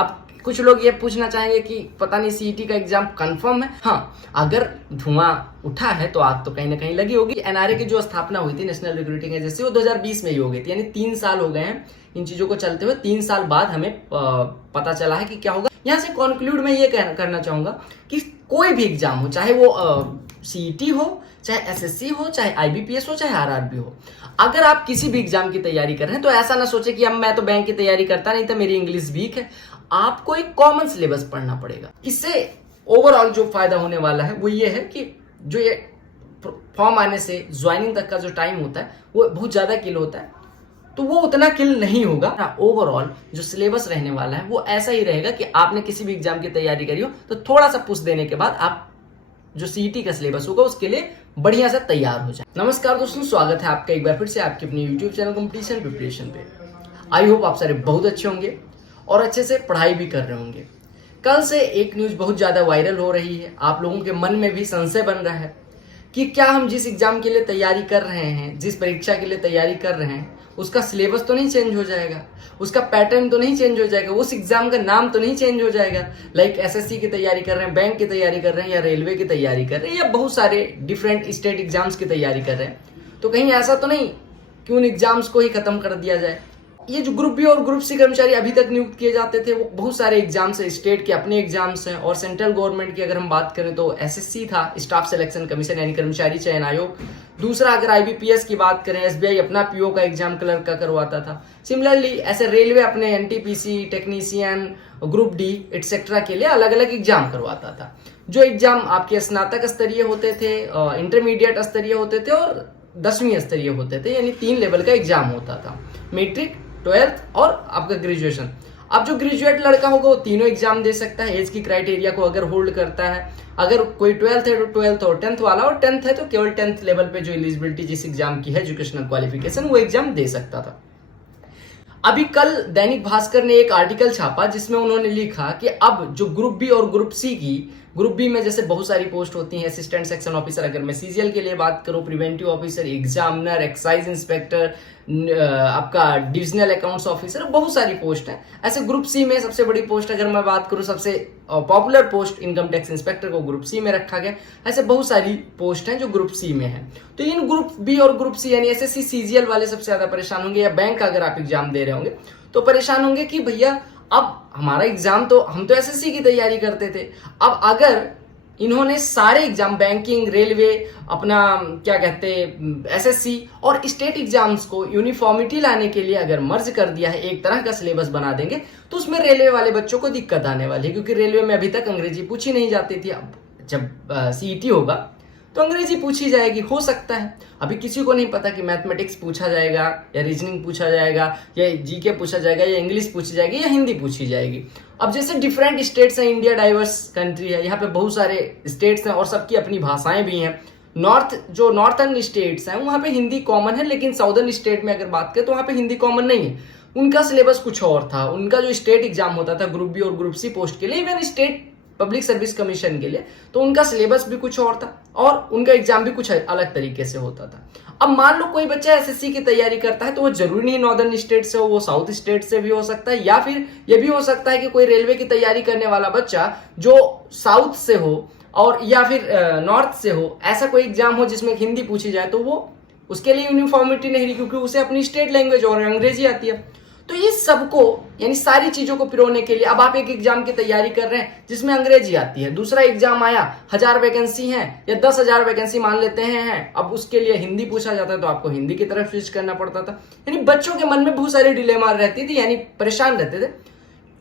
अब कुछ लोग ये पूछना चाहेंगे कि पता नहीं सीईटी का एग्जाम कंफर्म है। हाँ, अगर धुआं उठा है तो आग तो कहीं ना कहीं लगी होगी। एनआरए की जो स्थापना हुई थी, नेशनल रिक्रूटिंग एजेंसी, वो 2020 में ही हो गई थी, यानी 3 साल हो गए हैं इन चीजों को चलते हुए। 3 साल बाद हमें पता चला है कि क्या होगा। यहाँ से कंक्लूड मैं ये करना चाहूंगा कि कोई भी एग्जाम हो, चाहे वो सीईटी हो, चाहे एसएससी हो, चाहे आईबीपीएस हो, चाहे आरआरबी हो, अगर आप किसी भी एग्जाम की तैयारी कर रहे हैं तो ऐसा ना सोचे कि अब मैं तो बैंक की तैयारी करता नहीं था, मेरी इंग्लिश वीक है। आपको एक कॉमन सिलेबस पढ़ना पड़ेगा। इससे ओवरऑल जो फायदा होने वाला है वो ये है कि जो ये फॉर्म आने से ज्वाइनिंग तक का जो टाइम होता है वो बहुत ज्यादा किल होता है, तो वो उतना किल नहीं होगा। ओवरऑल जो सिलेबस रहने वाला है वो ऐसा ही रहेगा कि आपने किसी भी एग्जाम की तैयारी करी हो तो थोड़ा सा पुश देने के बाद आप जो सीईटी का सिलेबस होगा उसके लिए बढ़िया से तैयार हो जाए। नमस्कार दोस्तों, स्वागत है आपका एक बार फिर से आपके अपने यूट्यूब चैनल कंपटीशन प्रिपरेशन पे। आई होप आप सारे बहुत अच्छे होंगे और अच्छे से पढ़ाई भी कर रहे होंगे। कल से एक न्यूज बहुत ज्यादा वायरल हो रही है, आप लोगों के मन में भी संशय बन रहा है कि क्या हम जिस एग्जाम के लिए तैयारी कर रहे हैं, जिस परीक्षा के लिए तैयारी कर रहे हैं, उसका सिलेबस तो नहीं चेंज हो जाएगा, उसका पैटर्न तो नहीं चेंज हो जाएगा, उस एग्जाम का नाम तो नहीं चेंज हो जाएगा। लाइक एसएससी की तैयारी कर रहे हैं, बैंक की तैयारी कर रहे हैं, या रेलवे की तैयारी कर रहे हैं, या बहुत सारे डिफरेंट स्टेट एग्जाम्स की तैयारी कर रहे हैं, तो कहीं ऐसा तो नहीं कि उन एग्जाम्स को ही खत्म कर दिया जाए। ये जो ग्रुप बी और ग्रुप सी कर्मचारी अभी तक नियुक्त किए जाते थे, वो बहुत सारे एग्जाम्स है, स्टेट के अपने एग्जाम्स हैं, और सेंट्रल गवर्नमेंट की अगर हम बात करें तो एसएससी था, स्टाफ सिलेक्शन कमीशन यानी कर्मचारी चयन आयोग। दूसरा अगर आईबीपीएस की बात करें, एसबीआई अपना पीओ का एग्जाम क्लर्क का करवाता था। सिमिलरली ऐसे रेलवे अपने NTPC, technician, group D etcetera के लिए अलग अलग एग्जाम करवाता था। जो एग्जाम आपके स्नातक स्तरीय होते थे, इंटरमीडिएट स्तरीय होते थे और 10वीं स्तरीय होते थे, यानी 3 लेवल का एग्जाम होता था, मैट्रिक, 12th और आपका ग्रेजुएशन। अब जो ग्रेजुएट लड़का होगा वो तीनों एग्जाम दे सकता है, एज की क्राइटेरिया को अगर होल्ड करता है। अगर कोई 12th है तो 12th और 10th वाला, और 10th है तो केवल 10th लेवल पे जो एलिजिबिलिटी जिस एग्जाम की है, एजुकेशनल क्वालिफिकेशन, वो एग्जाम दे सकता था। अभी कल दैनिक भास्कर ने एक आर्टिकल छापा जिसमें उन्होंने लिखा कि अब जो ग्रुप बी और ग्रुप सी की, ग्रुप बी में जैसे बहुत सारी पोस्ट होती हैं, असिस्टेंट सेक्शन ऑफिसर, अगर मैं सीजीएल के लिए बात करूं, preventive officer, examiner, excise inspector, आपका डिविजनल अकाउंट्स ऑफिसर, बहुत सारी पोस्ट हैं। ऐसे ग्रुप सी में सबसे बड़ी पोस्ट अगर मैं बात करूं, सबसे popular post income tax inspector को ग्रुप सी में रखा गया। ऐसे बहुत सारी पोस्ट हैं जो ग्रुप सी में है। तो इन ग्रुप बी और ग्रुप सी यानी एसएससी सीजीएल वाले सबसे ज्यादा परेशान होंगे, या बैंक का अगर आप एग्जाम दे रहे होंगे तो परेशान होंगे कि भैया अब हमारा एग्जाम तो, हम तो एसएससी की तैयारी करते थे, अब अगर इन्होंने सारे एग्जाम, बैंकिंग, रेलवे, अपना क्या कहते हैं एसएससी और स्टेट एग्जाम्स को यूनिफॉर्मिटी लाने के लिए अगर मर्ज कर दिया है, एक तरह का सिलेबस बना देंगे, तो उसमें रेलवे वाले बच्चों को दिक्कत आने वाली है, क्योंकि रेलवे में अभी तक अंग्रेजी पूछी नहीं जाती थी। अब जब सीईटी होगा तो अंग्रेजी पूछी जाएगी, हो सकता है। अभी किसी को नहीं पता कि मैथमेटिक्स पूछा जाएगा, या रीजनिंग पूछा जाएगा, या जीके पूछा जाएगा, या इंग्लिश पूछी जाएगी, या हिंदी पूछी जाएगी। अब जैसे डिफरेंट स्टेट्स हैं, इंडिया डाइवर्स कंट्री है, यहाँ पे बहुत सारे स्टेट्स हैं और सबकी अपनी भाषाएं भी हैं। जो नॉर्थर्न स्टेट्स हैं वहाँ पे हिंदी कॉमन है, लेकिन साउदर्न स्टेट में अगर बात करें तो वहाँ पे हिंदी कॉमन नहीं है। उनका सिलेबस कुछ और था, उनका जो स्टेट एग्जाम होता था ग्रुप बी और ग्रुप सी पोस्ट के लिए, even state public service commission के लिए, तो उनका सिलेबस भी कुछ और था और उनका एग्जाम भी कुछ अलग तरीके से होता था। अब मान लो कोई बच्चा एसएससी की तैयारी करता है तो वो जरूरी नहीं नॉर्दर्न स्टेट से हो, वो साउथ स्टेट से भी हो सकता है, या फिर ये भी हो सकता है कि कोई रेलवे की तैयारी करने वाला बच्चा जो साउथ से हो और या फिर नॉर्थ से हो, ऐसा कोई एग्जाम हो जिसमें हिंदी पूछी जाए, तो वो उसके लिए यूनिफॉर्मिटी नहीं रही, क्योंकि उसे अपनी स्टेट लैंग्वेज और अंग्रेजी आती है। तो ये सबको, यानी सारी चीजों को पिरोने के लिए अब आप एक एग्जाम की तैयारी कर रहे हैं जिसमें अंग्रेजी आती है, दूसरा एग्जाम आया, 1000 वैकेंसी है या 10,000 वैकेंसी मान लेते हैं, अब उसके लिए हिंदी पूछा जाता है तो आपको हिंदी की तरफ स्विच करना पड़ता था। यानी बच्चों के मन में बहुत सारी डिलेमा रहती थी, यानी परेशान रहते थे।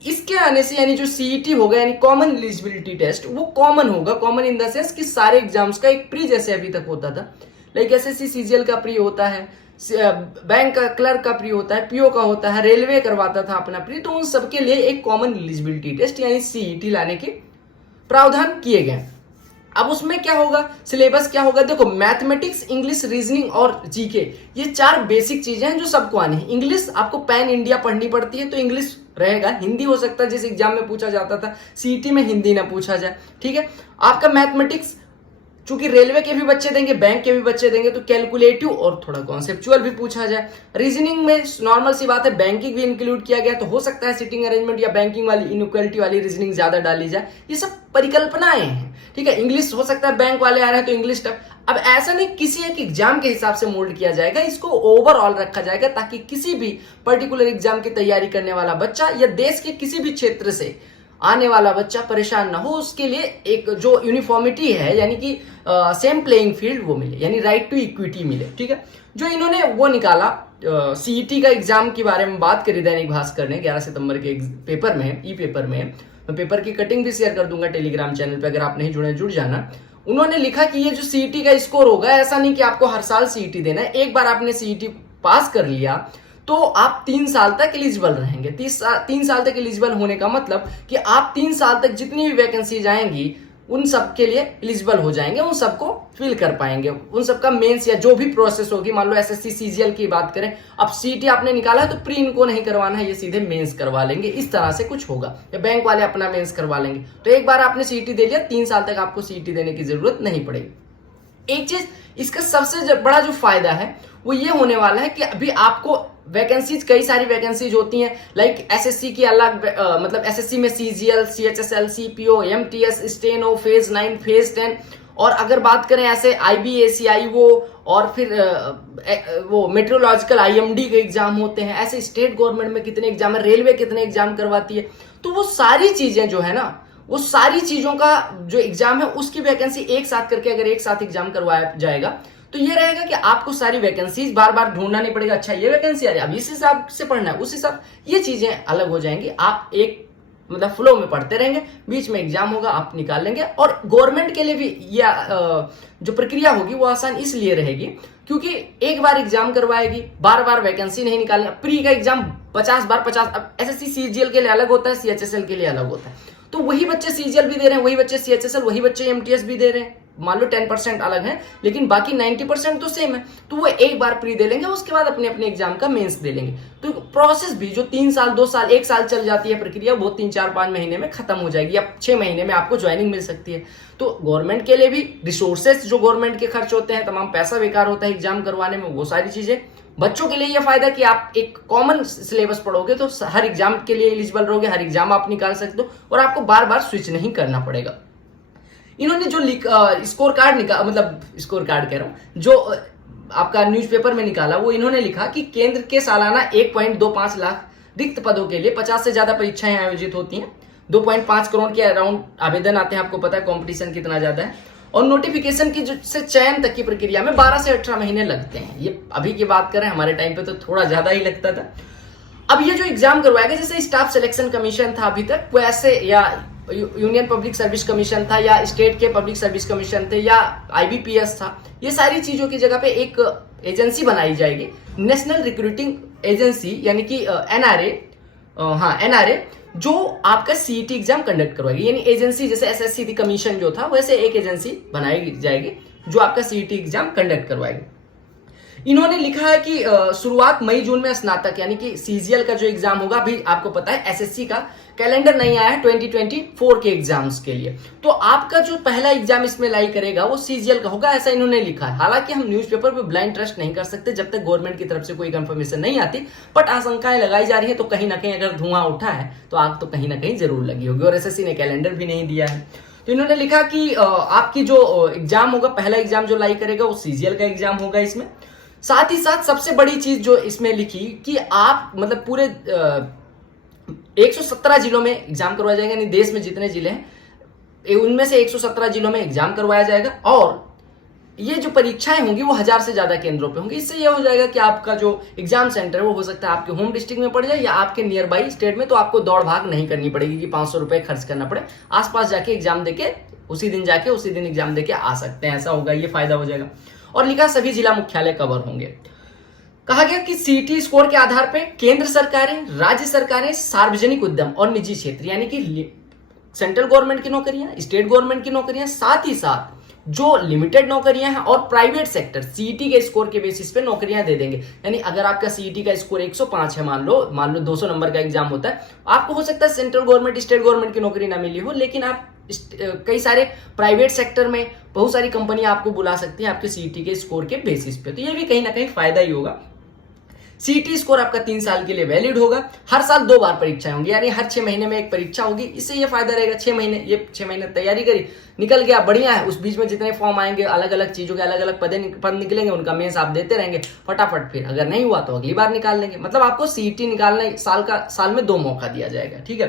इसके आने से यानी जो सीईटी होगा, यानी कॉमन एलिजिबिलिटी टेस्ट, वो कॉमन होगा। कॉमन इन द सेंस कि सारे एग्जाम्स का एक प्री जैसे अभी तक होता था, लाइक एसएससी सीजीएल का प्री होता है, बैंक का क्लर्क का प्री होता है, पीओ का होता है, रेलवे करवाता था अपना प्री, तो उन सबके लिए एक कॉमन एलिजिबिलिटी टेस्ट यानी सीईटी लाने के प्रावधान किए गए। अब उसमें क्या होगा, सिलेबस क्या होगा, देखो मैथमेटिक्स, इंग्लिश, रीजनिंग और जीके, ये 4 बेसिक चीजें हैं जो सबको आनी है। इंग्लिश आपको पैन इंडिया पढ़नी पड़ती है तो इंग्लिश रहेगा, हिंदी हो सकता है जिस एग्जाम में पूछा जाता था, सीईटी में हिंदी ना पूछा जाए, ठीक है। आपका मैथमेटिक्स चूंकि रेलवे के भी बच्चे देंगे, बैंक के भी बच्चे देंगे, तो कैलकुलेटिव और थोड़ा कॉन्सेप्चुअल भी पूछा जाए। रीजनिंग में नॉर्मल सी बात है, बैंकिंग भी इंक्लूड किया गया, तो हो सकता है सिटिंग अरेंजमेंट या बैंकिंग वाली इनइक्वालिटी वाली रीजनिंग ज्यादा डाली जाए। ये सब परिकल्पनाएं हैं, ठीक है। इंग्लिश हो सकता है बैंक वाले आ रहे हैं तो इंग्लिश टफ। अब ऐसा नहीं किसी एक एग्जाम के हिसाब से मोल्ड किया जाएगा, इसको ओवरऑल रखा जाएगा ताकि किसी भी पर्टिकुलर एग्जाम की तैयारी करने वाला बच्चा या देश के किसी भी क्षेत्र से आने वाला बच्चा परेशान ना हो। उसके लिए एक जो यूनिफॉर्मिटी है, यानी कि सेम प्लेइंग फील्ड वो मिले, यानी राइट टू इक्विटी मिले, ठीक है। जो इन्होंने वो निकाला सीईटी का एग्जाम के बारे में बात करी दैनिक भास्कर ने 11 सितंबर के पेपर में, ई पेपर में। मैं पेपर की कटिंग भी शेयर कर दूंगा टेलीग्राम चैनल पे, अगर आप नहीं जुड़े जुड़ जाना। उन्होंने लिखा कि ये जो सीईटी का स्कोर होगा, ऐसा नहीं कि आपको हर साल सीईटी देना है। एक बार आपने सीईटी पास कर लिया तो आप 3 साल तक एलिजिबल रहेंगे। 3 साल तक एलिजिबल होने का मतलब कि आप 3 साल तक जितनी भी वैकेंसी जाएंगी उन सब के लिए एलिजिबल हो जाएंगे, उन सबको फिल कर पाएंगे। उन सबका मेंस या जो भी प्रोसेस होगी, मान लो एसएससी सीजीएल की बात करें, अब सीईटी आपने निकाला है तो प्री इनको नहीं करवाना है, ये सीधे मेंस करवा लेंगे, इस तरह से कुछ होगा। या बैंक वाले अपना मेंस करवा लेंगे। तो एक बार आपने सीईटी दे लिया, 3 साल तक आपको सीईटी देने की जरूरत नहीं पड़ेगी। एक चीज इसका सबसे बड़ा जो फायदा है वो ये होने वाला है कि अभी आपको वैकेंसीज, कई सारी वैकेंसीज होती हैं, लाइक एसएससी की अलग, मतलब एसएससी में CGL, CHSL, CPO, MTS, steno, phase 9, phase 10, और अगर बात करें ऐसे आईबीएसीआई वो, और फिर वो मेट्रोलॉजिकल आईएमडी के एग्जाम होते हैं। ऐसे स्टेट गवर्नमेंट में कितने एग्जाम है, रेलवे कितने एग्जाम करवाती है। तो वो सारी चीजें जो है ना, वो सारी चीजों का जो एग्जाम है उसकी वैकेंसी एक साथ करके अगर एक साथ एग्जाम करवाया जाएगा तो ये रहेगा कि आपको सारी वैकेंसीज बार बार ढूंढना नहीं पड़ेगा। अच्छा ये वैकेंसी आ रही है, अब इस हिसाब से पढ़ना है, उस हिसाब, ये चीजें अलग हो जाएंगी। आप एक मतलब फ्लो में पढ़ते रहेंगे, बीच में एग्जाम होगा, आप निकाल लेंगे। और गवर्नमेंट के लिए भी यह जो प्रक्रिया होगी वो आसान इसलिए रहेगी क्योंकि एक बार एग्जाम करवाएगी, बार बार वैकेंसी नहीं निकालना। प्री का एग्जाम 50 बार 50, अब एसएससी सीजीएल के लिए अलग होता है, सीएचएसएल के लिए अलग होता है। तो वही बच्चे सीजीएल भी दे रहे हैं, वही बच्चे सीएचएसएल, वही बच्चे एमटीएस भी दे रहे हैं। मान लो 10% अलग है लेकिन बाकी 90% तो सेम है। तो वो एक बार प्री दे लेंगे, उसके बाद अपने अपने एग्जाम का मेंस दे लेंगे। तो प्रोसेस भी जो 3 साल, 2 साल, 1 साल चल जाती है प्रक्रिया, वो 3, 4, 5 महीने में खत्म हो जाएगी, या 6 महीने में आपको ज्वाइनिंग मिल सकती है। तो गवर्नमेंट के लिए भी रिसोर्सेस जो गवर्नमेंट के खर्च होते हैं, तमाम पैसा बेकार होता है एग्जाम करवाने में, वो सारी चीजें। बच्चों के लिए यह फायदा कि आप एक कॉमन सिलेबस पढ़ोगे तो हर एग्जाम के लिए एलिजिबल रहोगे, हर एग्जाम आप निकाल सकते हो और आपको बार बार स्विच नहीं करना पड़ेगा। इन्होंने जो स्कोर कार्ड निकाला, मतलब स्कोर कार्ड कह रहा हूं, जो आपका न्यूज़पेपर में निकाला, वो इन्होंने लिखा कि केंद्र के सालाना 1.25 लाख रिक्त पदों के लिए 50 से ज्यादा परीक्षाएं आयोजित होती हैं। 2.5 करोड़ के अराउंड आवेदन आते हैं, आपको पता है कंपटीशन कितना ज्यादा है। और नोटिफिकेशन की जो से चयन तक की प्रक्रिया में 12 से 18 महीने लगते हैं। ये अभी की बात करें, हमारे टाइम पे तो थोड़ा ज्यादा ही लगता था। अब ये जो एग्जाम करवाएगा, जैसे स्टाफ सिलेक्शन कमीशन था अभी तक, वैसे, या यूनियन पब्लिक सर्विस कमीशन था, या स्टेट के पब्लिक सर्विस कमीशन थे, या आईबीपीएस था, ये सारी चीजों की जगह पे एक एजेंसी बनाई जाएगी, नेशनल रिक्रूटिंग एजेंसी, यानी कि एनआरए। एनआरए जो आपका सीईटी एग्जाम कंडक्ट करवाएगी। यानी एजेंसी जैसे एसएससी की कमीशन जो था, वैसे एक एजेंसी बनाई जाएगी जो आपका सीईटी एग्जाम कंडक्ट करवाएगी। इन्होंने लिखा है कि शुरुआत मई जून में स्नातक यानी कि सीजीएल का जो एग्जाम होगा, अभी आपको पता है एसएससी का कैलेंडर नहीं आया है 2024 के एग्जाम्स के लिए, तो आपका जो पहला एग्जाम इसमें लाई करेगा वो सीजीएल का होगा, ऐसा इन्होंने लिखा है। हालांकि हम न्यूज़पेपर पे ब्लाइंड ट्रस्ट नहीं कर सकते जब तक गवर्नमेंट की तरफ से कोई कंफर्मेशन नहीं आती, बट आशंकाएं लगाई जा रही है। तो कहीं ना कहीं अगर धुआं उठा है तो आग तो कहीं ना कहीं जरूर लगी होगी, और एसएससी ने कैलेंडर भी नहीं दिया है। तो इन्होंने लिखा कि आपकी जो एग्जाम होगा, पहला एग्जाम जो लाई करेगा वो सीजीएल का एग्जाम होगा इसमें। साथ ही साथ सबसे बड़ी चीज जो इसमें लिखी कि आप मतलब पूरे 117 जिलों में एग्जाम करवाया जाएगा, यानी देश में जितने जिले हैं उनमें से 117 जिलों में एग्जाम करवाया जाएगा। और ये जो परीक्षाएं होंगी वो 1000 से ज्यादा केंद्रों पे होंगी। इससे ये हो जाएगा कि आपका जो एग्जाम सेंटर है वो हो सकता है आपके होम डिस्ट्रिक्ट में पड़ जाए या आपके नियर बाई स्टेट में, तो आपको दौड़ भाग नहीं करनी पड़ेगी कि 500 रुपए खर्च करना पड़े। आसपास जाके एग्जाम देके उसी दिन जाके उसी दिन एग्जाम देके आ सकते हैं, ऐसा होगा, ये फायदा हो जाएगा। और लिखा सभी जिला मुख्यालय कवर होंगे। कहा गया कि सीईटी स्कोर के आधार पर केंद्र सरकारें, राज्य सरकारें, सार्वजनिक उद्यम और निजी क्षेत्र यानी कि सेंट्रल गवर्नमेंट की नौकरियां, स्टेट गवर्नमेंट की नौकरियां, साथ ही साथ जो लिमिटेड नौकरियां हैं और प्राइवेट सेक्टर सीईटी के स्कोर के बेसिस पे नौकरियां दे देंगे। यानी अगर आपका सीईटी का स्कोर 105 है, मान लो 200 नंबर का एग्जाम होता है, आपको हो सकता है सेंट्रल गवर्नमेंट, स्टेट गवर्नमेंट की नौकरी ना मिली हो, लेकिन आप कई सारे प्राइवेट सेक्टर में बहुत सारी कंपनियां आपको बुला सकती है आपके सीईटी के स्कोर के बेसिस पे, तो ये भी कहीं ना कहीं फायदा ही होगा। सीईटी स्कोर आपका 3 साल के लिए वैलिड होगा। हर साल 2 बार परीक्षाएं होंगी, यानी हर 6 महीने में एक परीक्षा होगी। इससे ये फायदा रहेगा 6 महीने तैयारी करी, निकल गया, बढ़िया है। उस बीच में जितने फॉर्म आएंगे अलग अलग चीजों के अलग अलग पद निकलेंगे, उनका मेंस आप देते रहेंगे फटाफट, फिर अगर नहीं हुआ तो अगली बार निकाल लेंगे। मतलब आपको सीईटी निकालने साल में 2 मौका दिया जाएगा, ठीक है।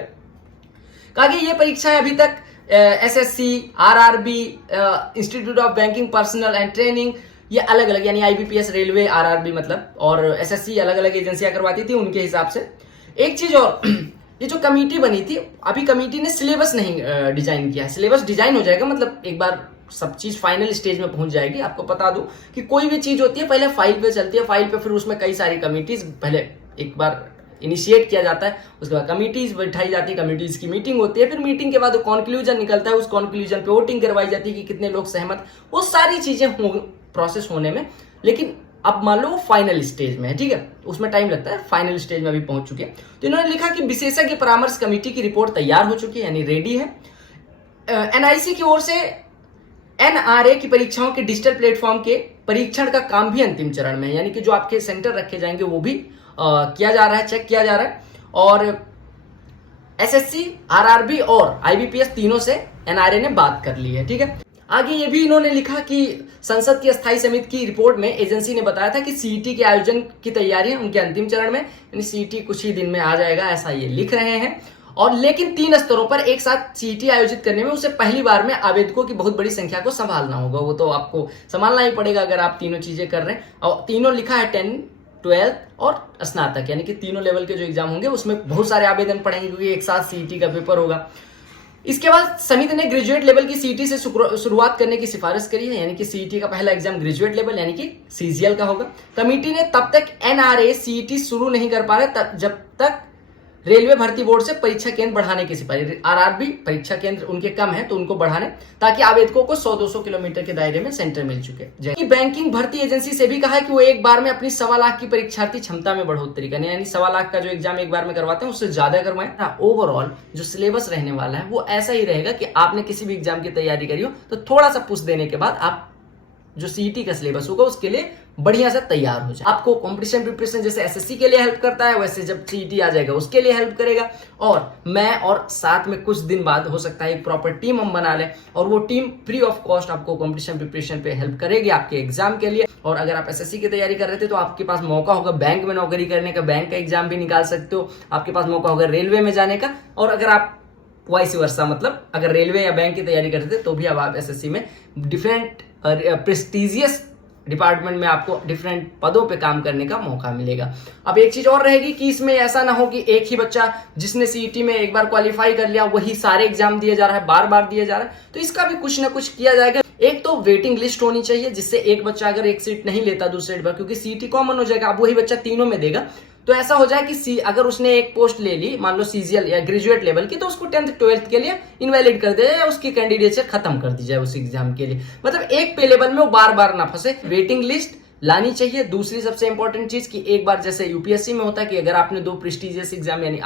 कहा कि ये परीक्षाएं अभी तक SSC, RRB, institute of banking personal and training, ये अलग अलग यानी आईबीपीएस, रेलवे, आरआरबी मतलब, और एसएससी अलग अलग एजेंसियां करवाती थी उनके हिसाब से। एक चीज और, ये जो कमेटी बनी थी, अभी कमेटी ने सिलेबस नहीं डिजाइन किया है। सिलेबस डिजाइन हो जाएगा, मतलब एक बार सब चीज फाइनल स्टेज में पहुंच जाएगी। आपको बता दूं कि कोई भी चीज होती है पहले फाइल पे चलती है, फाइल पे फिर उसमें कई सारी कमिटीज पहले एक बार इनिशिएट किया जाता है, उसके बाद कमिटीज बैठाई जाती है, कमिटीज की मीटिंग होती है, फिर मीटिंग के बाद कॉन्क्लूजन निकलता है, उस कॉन्क्लूजन पे वोटिंग करवाई जाती है कि कितने लोग सहमत, वो सारी चीजें प्रोसेस होने में। लेकिन अब मान लो वो फाइनल स्टेज में है, ठीक है, उसमें टाइम लगता है, फाइनल स्टेज में अभी पहुंच चुके हैं। तो इन्होंने लिखा कि विशेषज्ञ परामर्श कमेटी की रिपोर्ट तैयार हो चुकी है, यानी रेडी है। एनआईसी की ओर से एनआरए की परीक्षाओं के डिजिटल प्लेटफॉर्म के परीक्षण का काम भी अंतिम चरण में है, यानी कि जो आपके सेंटर रखे जाएंगे वो भी किया जा रहा है, चेक किया जा रहा है। और एसएससी, आरआरबी और आईबीपीएस तीनों से एनआरए ने बात कर ली है, ठीक है। आगे ये भी इन्होंने लिखा कि संसद की स्थायी समिति की रिपोर्ट में एजेंसी ने बताया था कि सीईटी के आयोजन की तैयारियां उनके अंतिम चरण में, यानी सीईटी कुछ ही दिन में आ जाएगा, ऐसा ये लिख रहे हैं। और लेकिन 3 स्तरों पर एक साथ सीईटी आयोजित करने में उसे पहली बार में आवेदकों की बहुत बड़ी संख्या को संभालना होगा। वो तो आपको संभालना ही पड़ेगा अगर आप तीनों चीजें कर रहे हैं। और तीनों लिखा है 10, 12 और स्नातक, यानी कि तीनों लेवल के जो एग्जाम होंगे उसमें बहुत सारे आवेदन पड़ेंगे, क्योंकि एक साथ सीईटी का पेपर होगा। इसके बाद समिति ने ग्रेजुएट लेवल की सीईटी से शुरुआत करने की सिफारिश करी है, यानी कि सीईटी का पहला एग्जाम ग्रेजुएट लेवल यानी कि सीजीएल का होगा। कमेटी ने तब तक एनआरए सीईटी शुरू नहीं कर पा रहे जब तक रेलवे भर्ती बोर्ड से परीक्षा केंद्र बढ़ाने की सिफारिश। आरआरबी परीक्षा केंद्र उनके कम है तो उनको बढ़ाने, ताकि आवेदकों को 100-200 किलोमीटर के दायरे में सेंटर मिल चुके। बैंकिंग भर्ती एजेंसी से भी कहा है कि वो एक बार में अपनी 1.25 लाख की परीक्षार्थी क्षमता में बढ़ोतरी करें, यानी 1.25 लाख का जो एग्जाम एक बार में करवाते हैं उससे ज्यादा करवाएं। ओवरऑल जो सिलेबस रहने वाला है वो ऐसा ही रहेगा कि आपने किसी भी एग्जाम की तैयारी करी हो तो थोड़ा सा पुश देने के बाद आप जो सीईटी का सिलेबस होगा उसके लिए बढ़िया से तैयार हो जाए। आपको कंपटीशन प्रिपरेशन जैसे एसएससी के लिए हेल्प करता है, वैसे जब सीईटी आ जाएगा उसके लिए हेल्प करेगा। और मैं और साथ में कुछ दिन बाद हो सकता है एक प्रॉपर टीम हम बना लें, और वो टीम फ्री ऑफ कॉस्ट आपको कंपटीशन प्रिपरेशन पे हेल्प करेगी आपके एग्जाम के लिए। और अगर आप एसएससी की तैयारी कर रहे थे तो आपके पास मौका होगा बैंक में नौकरी करने का, बैंक का एग्जाम भी निकाल सकते हो। आपके पास मौका होगा रेलवे में जाने का, और अगर आप वाइस वर्सा, मतलब अगर रेलवे या बैंक की तैयारी करते थे तो भी अब आप एसएससी में डिफरेंट प्रेस्टिजियस डिपार्टमेंट में आपको डिफरेंट पदों पे काम करने का मौका मिलेगा। अब एक चीज और रहेगी कि इसमें ऐसा ना हो कि एक ही बच्चा जिसने सीईटी में एक बार क्वालिफाई कर लिया वही सारे एग्जाम दिए जा रहा है, बार बार दिए जा रहा है, तो इसका भी कुछ ना कुछ किया जाएगा। एक तो वेटिंग लिस्ट होनी चाहिए, जिससे एक बच्चा अगर एक सीट नहीं लेता दूसरे सीट पर, क्योंकि सीईटी कॉमन हो जाएगा, अब वही बच्चा तीनों में देगा, तो ऐसा हो जाए कि अगर उसने एक पोस्ट ले ली मान लो सीजीएल या ग्रेजुएट लेवल की, तो उसको 10th 12th के लिए इनवैलिड कर दिया जाए या उसकी कैंडिडेटशिप खत्म कर दी जाए उस एग्जाम के लिए। मतलब एक पे लेवल में वो बार बार ना फंसे, वेटिंग लिस्ट लानी चाहिए। दूसरी सबसे इंपॉर्टेंट चीज कि एक बार जैसे यूपीएससी में होता है कि अगर आपने 2 प्रेस्टिजियस एग्जाम यानी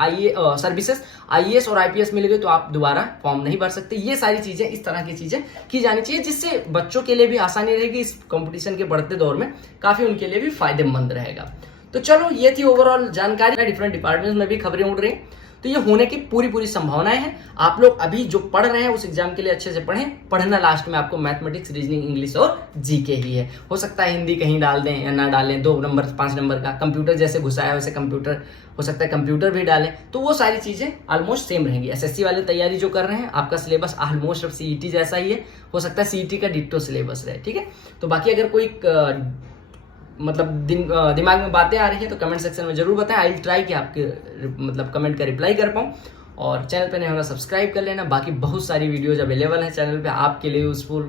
सर्विसेज आईएएस और आईपीएस मिल गई तो आप दोबारा फॉर्म नहीं भर सकते। ये सारी चीजें, इस तरह की चीजें की जानी चाहिए, जिससे बच्चों के लिए भी आसानी रहेगी, इस कंपटीशन के बढ़ते दौर में काफी उनके लिए भी फायदेमंद रहेगा। तो चलो ये थी ओवरऑल जानकारी। डिफरेंट डिपार्टमेंट्स में भी खबरें उड़ रही हैं, तो ये होने की पूरी संभावनाएं हैं। आप लोग अभी जो पढ़ रहे हैं उस एग्जाम के लिए अच्छे से पढ़ें। पढ़ना लास्ट में आपको मैथमेटिक्स, रीजनिंग, इंग्लिश और जीके ही है। हो सकता है हिंदी कहीं डाल दें या ना डालें, 2 नंबर 5 नंबर का। कंप्यूटर जैसे घुसाया वैसे कंप्यूटर हो सकता है कंप्यूटर भी डालें, तो वो सारी चीजें ऑलमोस्ट सेम रहेंगी। एसएससी वाले तैयारी जो कर रहे हैं आपका सिलेबस ऑलमोस्ट अब सीईटी जैसा ही है, हो सकता है सीईटी का डिट्टो सिलेबस रहे, ठीक है। तो बाकी अगर कोई मतलब दिमाग में बातें आ रही है तो कमेंट सेक्शन में जरूर बताएं। आई विल ट्राई कि आपके मतलब कमेंट का रिप्लाई कर पाऊँ। और चैनल पे नहीं होगा सब्सक्राइब कर लेना। बाकी बहुत सारी वीडियोज अवेलेबल हैं चैनल पे आपके लिए यूजफुल,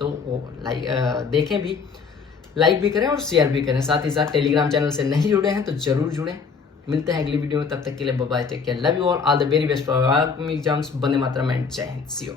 तो वो देखें भी, लाइक भी करें और शेयर भी करें। साथ ही साथ टेलीग्राम चैनल से नहीं जुड़े हैं तो जरूर जुड़ें। मिलते हैं अगली वीडियो में, तब तक के लिए bye bye, take care, love you all the very best for exams. वंदे मातरम एंड जय हिंद, सी यू।